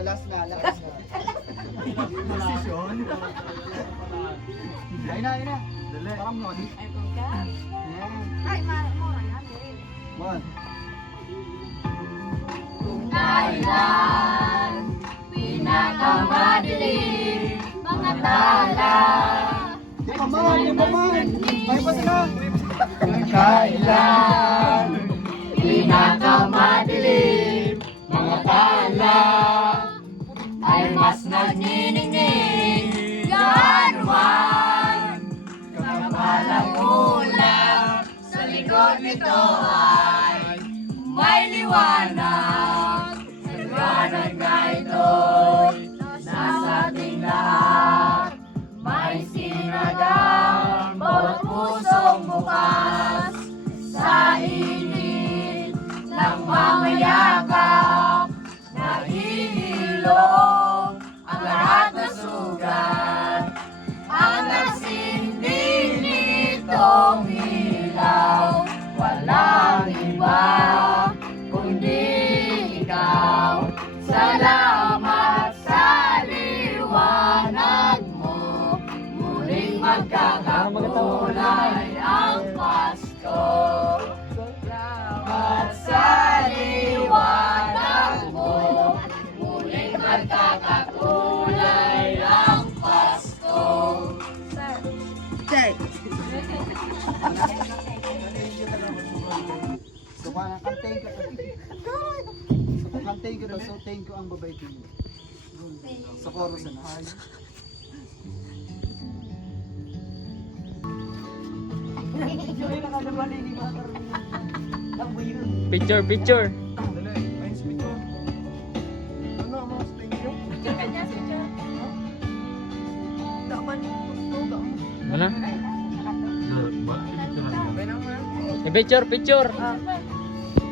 Last na. Decision. Ayun na. Dali. Parang nun. Ay, mura natin. One. Kung kailan pinakamadilim mga tala. Di pa man. May pa sila. Kung kailan Pinakamadilim mga tala ay mas nagniningning gano'n. Kamalang ulap sa likod nito ay may liwanag. Liwanag na ito'y nasa ating lahat. May sinagang bawat pusong bukas sa init ng mamayakap. Nahihilong ang lahat ng sugat. Ang nagsindi nitong ilaw, walang iba kundi ikaw. Salamat sa liwanag mo, muling magkakakulay ang Pasko. Salamat sa liwanag mo, muling magkakakulay ang Pasko. So, parang kantay ka. Kantay ka daw. So, thank you ang babay ko. Sa chorus na. Picture. Mana? Picture.